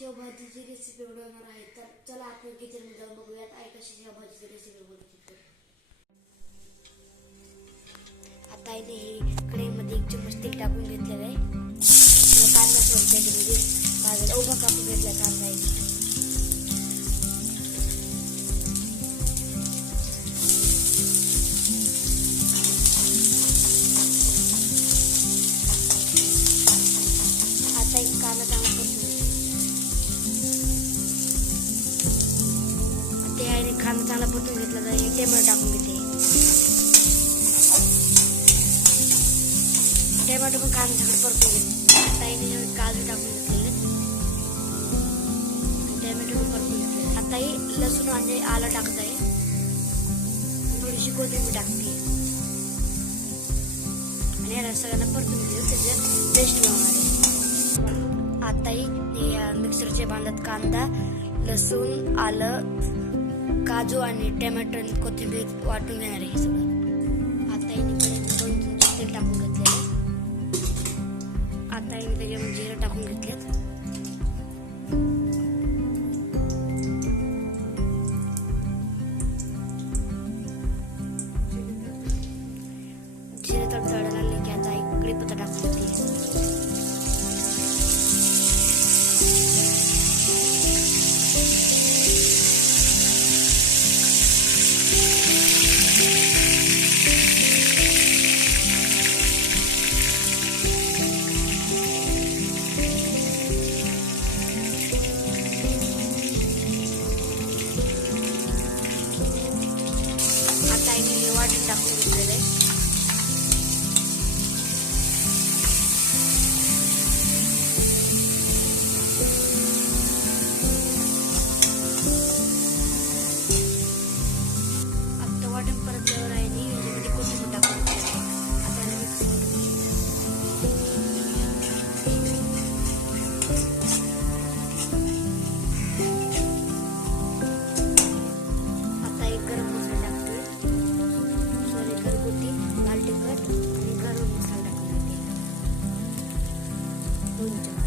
शेवभाजीची recipe बनवणार आहे. तर चला आपण किचनमध्ये जाऊन बघूयात आई कशी शेवभाजीची रेसिपी बनवते. आता इथे हे कढईमध्ये 1 चमच तेल टाकून घेतलेलं आहे. कांदा सोडते म्हणजे भाजायला उभा कापून घेतला कांदा आहे. आता एक कांदा चांगला परतून ते आहे कांदा चांगला परतून घेतला तर हे टोमॅटो टाकून घेते. टोमॅटो पण कांदा सगळं परतून घेते. आता इथे काजू टाकून घेतलेले टोमॅटो पण परतून घेतले. आता ही लसूण आणि आलं टाकत आहे. थोडीशी कोथिंबीर टाकते आणि याला सगळ्यांना परतून घेऊ. त्याच्यात पेस्ट बनवणार आहे. आता ही मिक्सरच्या भांड्यात कांदा, लसूण, आलं, काजू आणि टोमॅटो आणि कोथिंबीर वाटून घेणार आहे सगळं. आता ही 2 चमचे तेल टाकून घेतलेलं. आता ही त्याच्यामध्ये जिरं टाकून घेतलेत. जिरं तडतडायला लागले की आता एक कढीपत्ता टाकून घेतली. वाटण टाकून घेतलेलं आहे. आता वाटण परतल्यावर आहे याच्यामध्ये कोथिंबीर टाकून आता मिक्स आता एक गरम मसाला टाकते. लाल तिखट आणि गरम मसाला टाकून घेते 2 चमचे.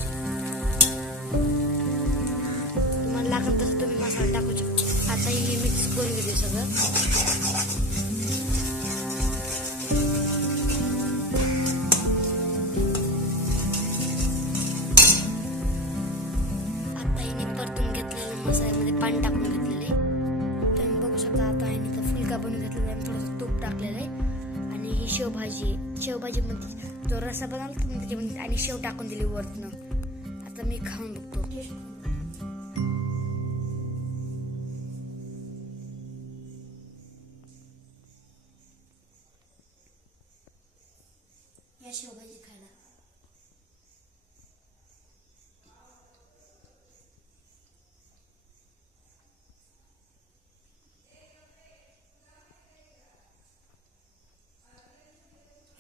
तुम्हाला लागेल तसं तुम्ही मसाला टाकू शकता. आता हे मिक्स करून घेते सगळं. आता हिने परतून घेतलेल्या मसाल्यामध्ये पाणी टाकून घेतलेले. तुम्ही बघू शकता. आता हिने फुलका बनवून घेतलेला आहे. थोडंसं तूप टाकलेलं आहे आणि ही शेवभाजीमध्ये तो रस्सा बनवला त्याच्यामध्ये आणि शेव टाकून दिली वरतनं. आता मी खाऊन बघतो. या शेवभाजी खायला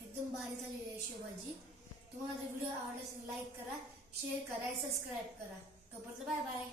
एकदम भारी झालेली आहे शेवभाजी. तुम्हाला जर व्हिडिओ आवडला असेल लाईक करा, शेअर करा, सबस्क्राईब करा. तोपर्यंत बाय बाय.